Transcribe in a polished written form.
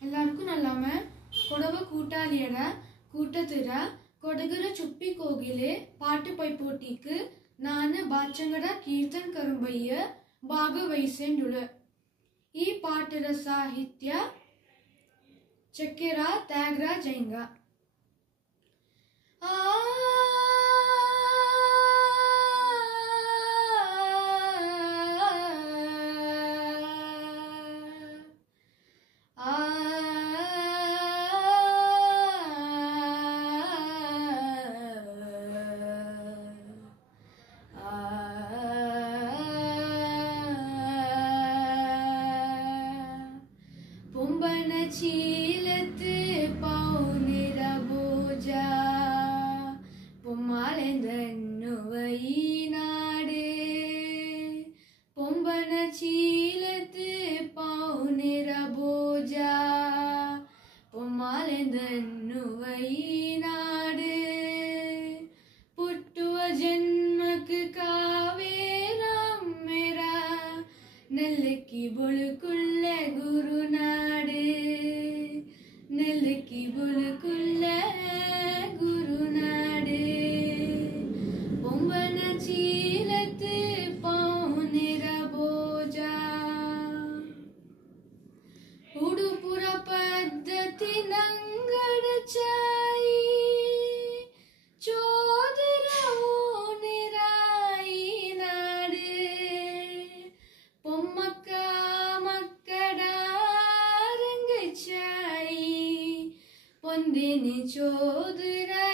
ಎಲ್ಲರಿಗೂ ನಲ್ಲಮೆ ಕೊಡವ ಕೂಟಾಲಿಯರ ಕೂಟತಿರ ಕೊಡಗರ ಚುಪ್ಪಿ ಕೋಗಿಲೆ ಪಾಟು ಪೈಪೋಟಿக்கு ನಾನು ಬಾಚಂಗಡ ಕೀರ್ತನ್ ಕರುಂಬಯ್ಯ ಭಾಗವಹಿಸೆಂಡುಳು. ಈ ಪಾಠದ ಸಾಹಿತ್ಯ ಚಕ್ಕೆರ ತ್ಯಾಗರಾಜ ಜೈಂಗ. பொம்பன சீலத்து பவுனிர பூஜா பொம்மாளெந்தன்னுவை நாடு. பொம்பன சீலத்து பவுனிர பூஜா பொம்மாளெந்தன்னுவை நாடு. புட்டுவ ஜன்மக்கு காவேரம் मेरा நெல்லுக்கி பொழுக்குள்ள குரு நாடு. நெல்லுக்கி பொழுக்குள்ள குரு நாடு. பொம்பன சீலத்து பவுனிர போஜா உடுப்புற பத்தತಿ ನಂಗಡ ಚಾಯಿ ಚೋದರವೋ ನಿರಾಯಿ ನಾಡು. பொம்மக்க மக்கடாரங்க சாயி பொந்தினி சோதுரா